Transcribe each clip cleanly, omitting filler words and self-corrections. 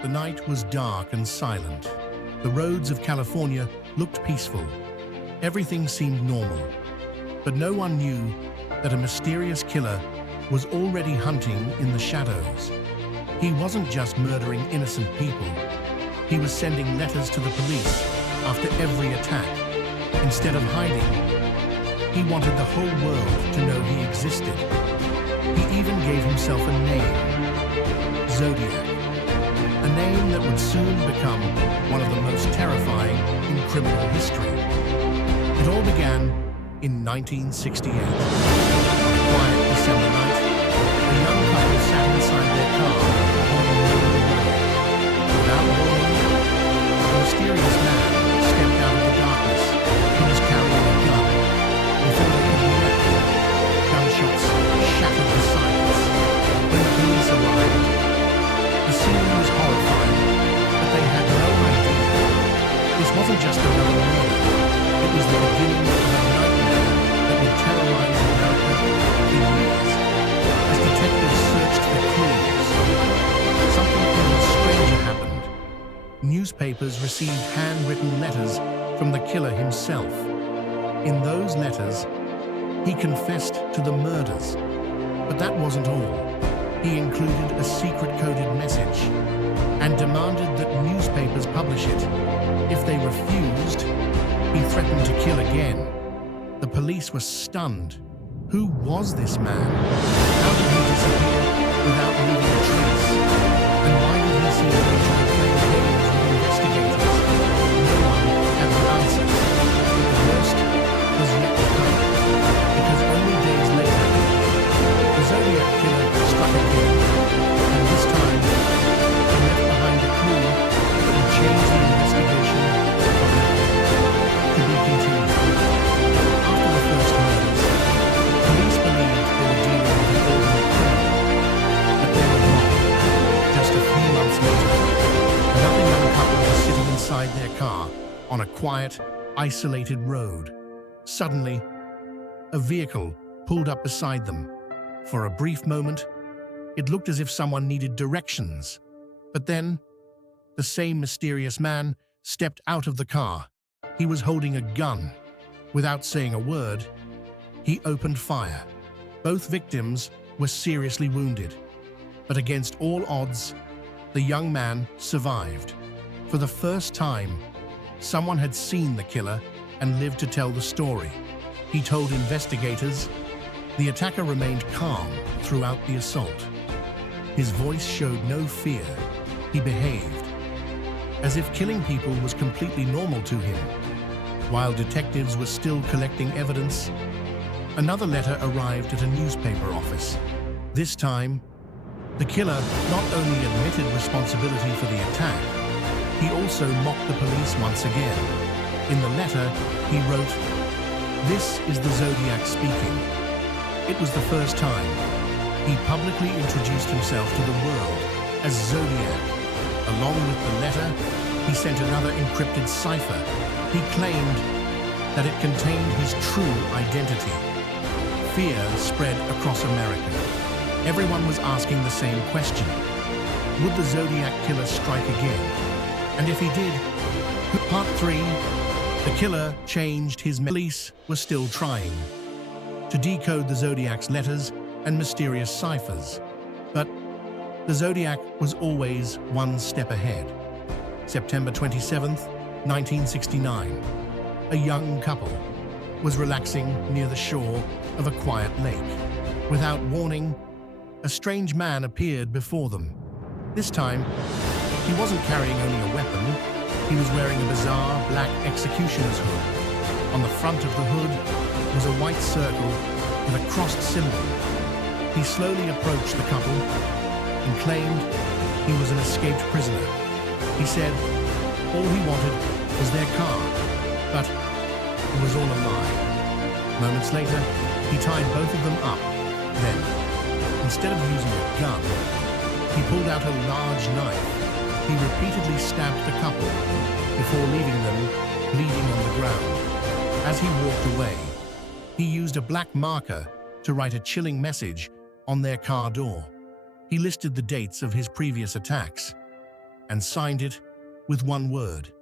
The night was dark and silent. The roads of California looked peaceful. Everything seemed normal. But no one knew that a mysterious killer was already hunting in the shadows. He wasn't just murdering innocent people. He was sending letters to the police after every attack. Instead of hiding, he wanted the whole world to know he existed. He even gave himself a name, Zodiac. A name that would soon become one of the most terrifying in criminal history. It all began in 1968. On a quiet December night, a young couple sat inside their car on Lake Herman Road. Without warning, a mysterious man stepped out of the darkness. He was carrying a gun. Before they could react, gunshots shattered the silence. When the police arrived, the scene was horrifying, but they had no idea. This wasn't just another murder. It was the beginning of a nightmare that would terrorize America for years. As detectives searched for clues, something even stranger happened. Newspapers received handwritten letters from the killer himself. In those letters, he confessed to the murders. But that wasn't all. He included a secret-coded message and demanded that newspapers publish it. If they refused, he threatened to kill again. The police were stunned. Who was this man? How did he disappear without leaving a trace? And why did he seem to enjoy playing games with investigators? No one had the answers. But the worst was yet to come, because only days later, the Zodiac Killer struck again, and this time, he left behind a clue that would change the investigation forever. To be continued. After the first murders, police believed they were dealing with an ordinary criminal, but they were wrong. Just a few months later, another young couple was sitting inside their car on a quiet, isolated road. Suddenly, a vehicle pulled up beside them. For a brief moment, it looked as if someone needed directions. But then, the same mysterious man stepped out of the car. He was holding a gun. Without saying a word, he opened fire. Both victims were seriously wounded. But against all odds, the young man survived. For the first time, someone had seen the killer and lived to tell the story. He told investigators. The attacker remained calm throughout the assault. His voice showed no fear. He behaved as if killing people was completely normal to him. While detectives were still collecting evidence, another letter arrived at a newspaper office. This time, the killer not only admitted responsibility for the attack, he also mocked the police once again. In the letter, he wrote, "This is the Zodiac speaking." It was the first time he publicly introduced himself to the world as Zodiac. Along with the letter, he sent another encrypted cipher. He claimed, that it contained his true identity. Fear spread across America. Everyone was asking the same question. Would the Zodiac Killer strike again? And if he did, Part 3, the killer changed his police were still trying to decode the Zodiac's letters and mysterious ciphers. But the Zodiac was always one step ahead. September 27th, 1969. A young couple was relaxing near the shore of a quiet lake. Without warning, a strange man appeared before them. This time, he wasn't carrying only a weapon. He was wearing a bizarre black executioner's hood. On the front of the hood was a white circle with a crossed symbol. He slowly approached the couple and claimed he was an escaped prisoner. He said all he wanted was their car, but it was all a lie. Moments later, he tied both of them up. Then, instead of using a gun, he pulled out a large knife. He repeatedly stabbed the couple before leaving them bleeding on the ground. As he walked away, he used a black marker to write a chilling message on their car door. He listed the dates of his previous attacks and signed it with one word: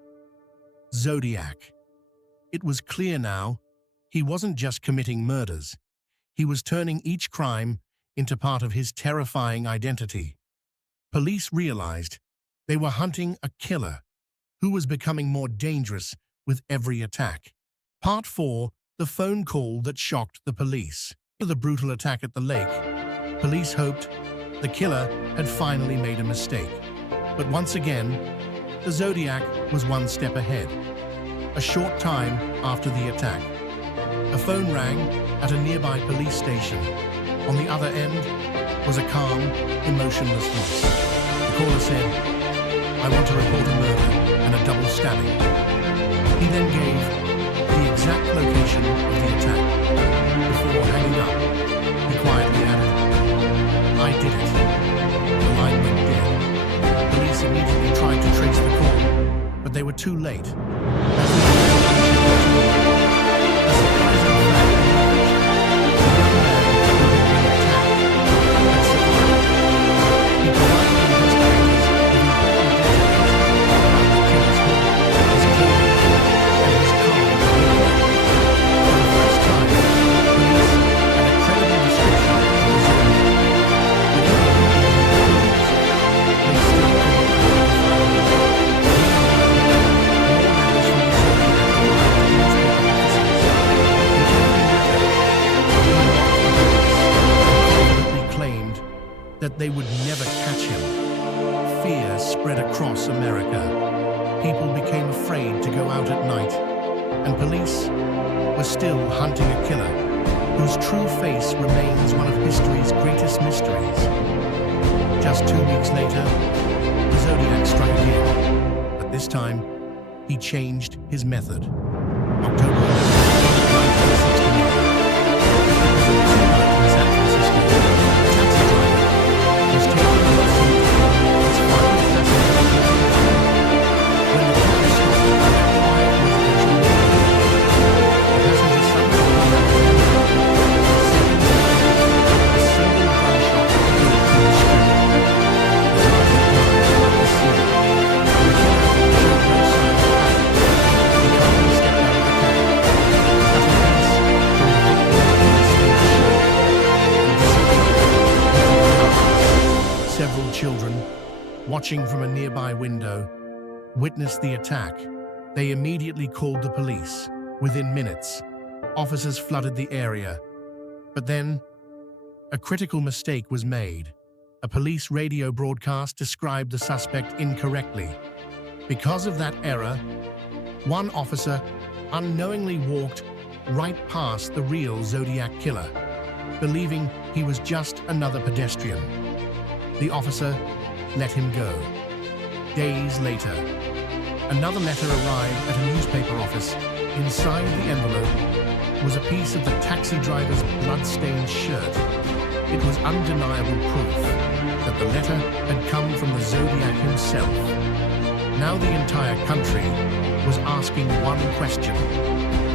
Zodiac. It was clear now, he wasn't just committing murders. He was turning each crime into part of his terrifying identity. Police realized they were hunting a killer who was becoming more dangerous with every attack. Part 4, the phone call that shocked the police. After the brutal attack at the lake, police hoped the killer had finally made a mistake. But once again, the Zodiac was one step ahead. A short time after the attack, a phone rang at a nearby police station. On the other end was a calm, emotionless voice. The caller said, "I want to report a murder and a double stabbing." He then gave the exact location of the attack. Before hanging up, he quietly added, "I did it." The line went dead. Police immediately tried to trace the call, but they were too late. As the that they would never catch him. Fear spread across America. People became afraid to go out at night, and police were still hunting a killer whose true face remains one of history's greatest mysteries. Just 2 weeks later, the Zodiac struck again, but this time, he changed his method. October 11, 1969. In San Francisco, a taxi driver was taking the pursuit his final passenger. When the car stopped at a quiet residential neighborhood, the passenger suddenly began to seconds later, a single gunshot echoed through the street. The driver died at the scene. The killer showed no sign of panic. He calmly stepped out of the cab, cut a piece from the victim's stage show, and disappeared into the darkness. Several children, watching from a nearby window, witnessed the attack. They immediately called the police. Within minutes, officers flooded the area. But then, a critical mistake was made. A police radio broadcast described the suspect incorrectly. Because of that error, one officer unknowingly walked right past the real Zodiac Killer, believing he was just another pedestrian. The officer let him go. Days later, another letter arrived at a newspaper office. Inside the envelope was a piece of the taxi driver's blood-stained shirt. It was undeniable proof that the letter had come from the Zodiac himself. Now the entire country was asking one question: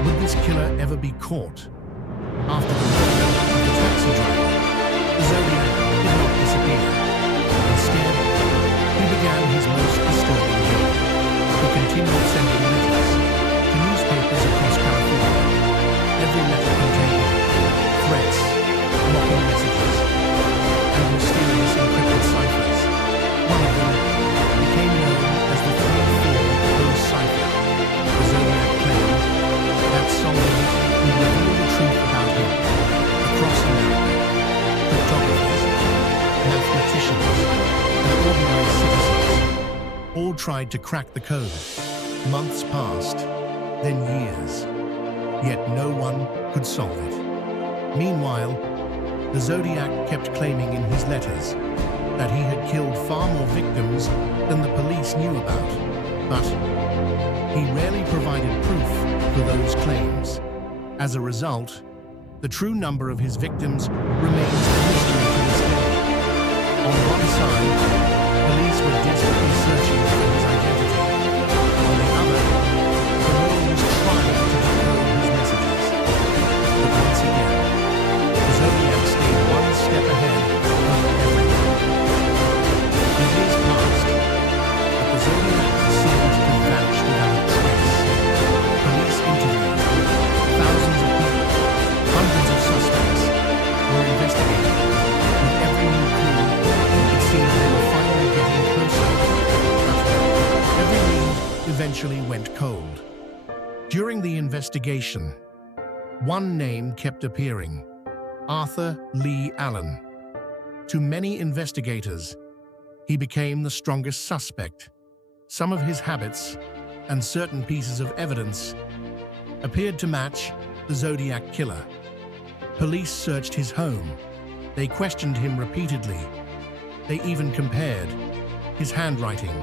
would this killer ever be caught? After the murder of the taxi driver, the Zodiac did not disappear. Instead, he began his most disturbing game. He continued sending letters to newspapers across California. Every letter contained threats, mocking messages, and mysterious encrypted ciphers. One of them became known as the 3-4 cipher. The Zodiac claimed that solving it would reveal the truth about him. Across America, cryptographers, mathematicians, and ordinary citizens all tried to crack the code. Months passed, then years, yet no one could solve it. Meanwhile, the Zodiac kept claiming in his letters that he had killed far more victims than the police knew about, but he rarely provided proof for those claims. As a result, the true number of his victims remains a mystery to this day. On one side, police were desperately searching for his identity. On the other, the world was trying to decode his messages. But once again, the Zodiac stayed one step ahead of everyone. The years passed, but the Zodiac seemed to vanish without a trace. Police interviewed thousands of people, hundreds of suspects were investigated. With every new clue, it seemed they were finally getting closer. But every lead eventually went cold. During the investigation, one name kept appearing: Arthur Lee Allen. To many investigators, he became the strongest suspect. Some of his habits and certain pieces of evidence appeared to match the Zodiac Killer. Police searched his home. They questioned him repeatedly. They even compared his handwriting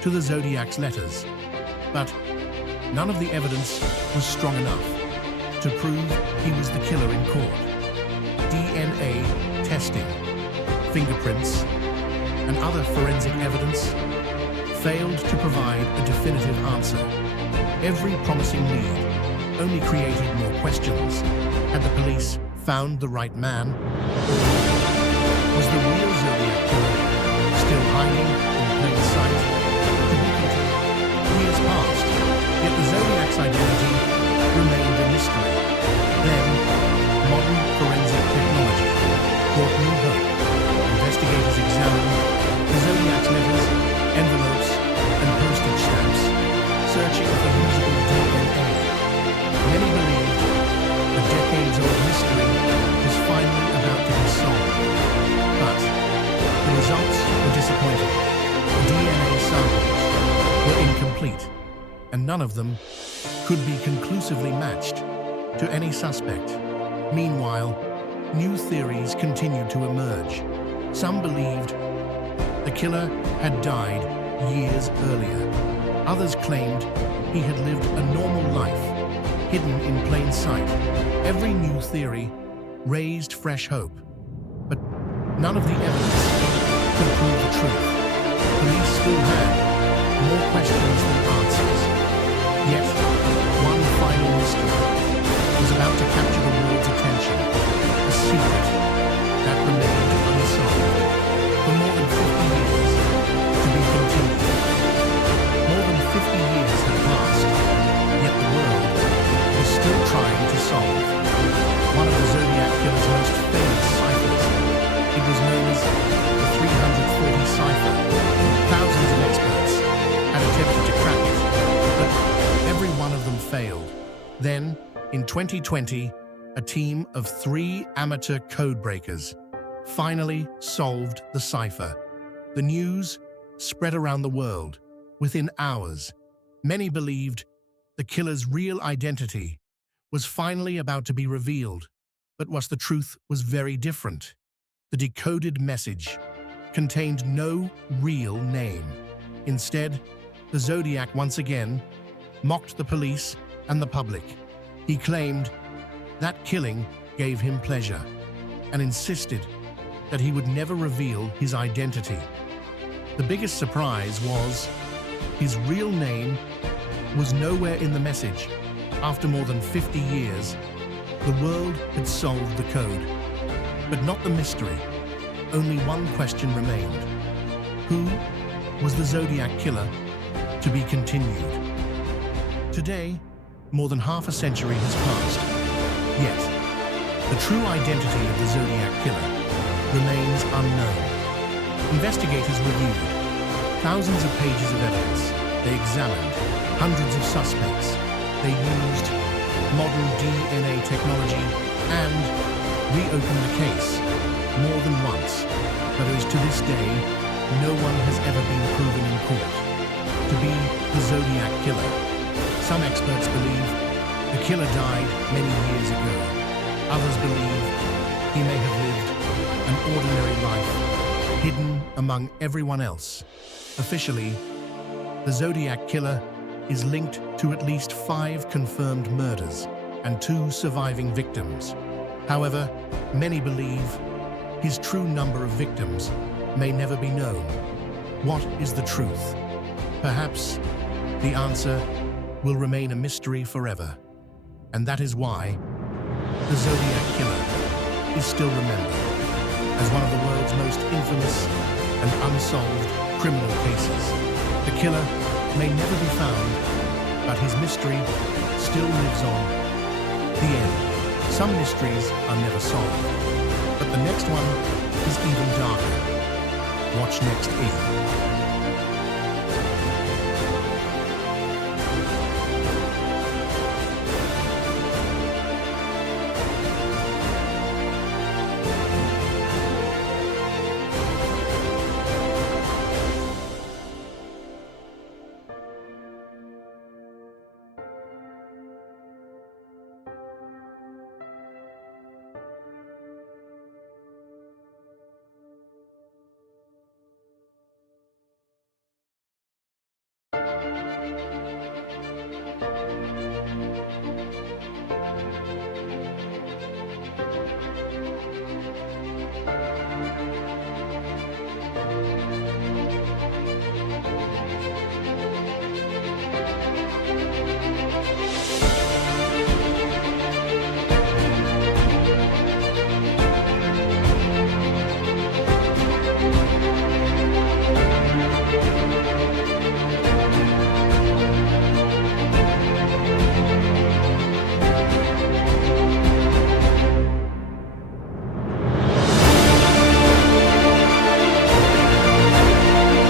to the Zodiac's letters. But none of the evidence was strong enough to prove he was the killer in court. DNA testing, fingerprints, and other forensic evidence failed to provide a definitive answer. Every promising lead only created more questions. Had the police found the right man? Or was the real Zodiac Killer still hiding in plain sight? To be continued. Years passed, yet the Zodiac's identity remained a mystery. Then, modern forensic technology brought new hope. Investigators examined the Zodiac's letters, envelopes, and postage stamps, searching for usable DNA. Many believed the decades-old mystery was finally about to be solved. But the results were disappointing. The DNA samples were incomplete, and none of them could be conclusively matched to any suspect. Meanwhile, new theories continued to emerge. Some believed the killer had died years earlier. Others claimed he had lived a normal life, hidden in plain sight. Every new theory raised fresh hope, but none of the evidence could prove the truth. Police still had more questions than answers. Yet, one final mystery was about to capture the world's attention, a secret that remained unsolved. For more than 50 years, to be continued. More than 50 years had passed, yet the world was still trying to solve one of the Zodiac Killer's most famous ciphers. It was known as the 340 cipher. Thousands of experts had attempted to crack it, but every one of them failed. Then, in 2020, a team of 3 amateur codebreakers finally solved the cipher. The news spread around the world within hours. Many believed the killer's real identity was finally about to be revealed, but the truth was very different. The decoded message contained no real name. Instead, the Zodiac once again mocked the police and the public. He claimed that killing gave him pleasure and insisted that he would never reveal his identity. The biggest surprise was his real name was nowhere in the message. After more than 50 years, the world had solved the code, but not the mystery. Only one question remained. Who was the Zodiac Killer? To be continued. Today, more than half a century has passed. Yet, the true identity of the Zodiac Killer remains unknown. Investigators reviewed thousands of pages of evidence. They examined hundreds of suspects. They used modern DNA technology and reopened the case more than once. But as to this day, no one has ever been proven in court to be the Zodiac Killer. Some experts believe the killer died many years ago. Others believe he may have lived an ordinary life, hidden among everyone else. Officially, the Zodiac Killer is linked to at least 5 confirmed murders and 2 surviving victims. However, many believe his true number of victims may never be known. What is the truth? Perhaps the answer will remain a mystery forever. And that is why the Zodiac Killer is still remembered as one of the world's most infamous and unsolved criminal cases. The killer may never be found, but his mystery still lives on. The end. Some mysteries are never solved, but the next one is even darker. Watch next in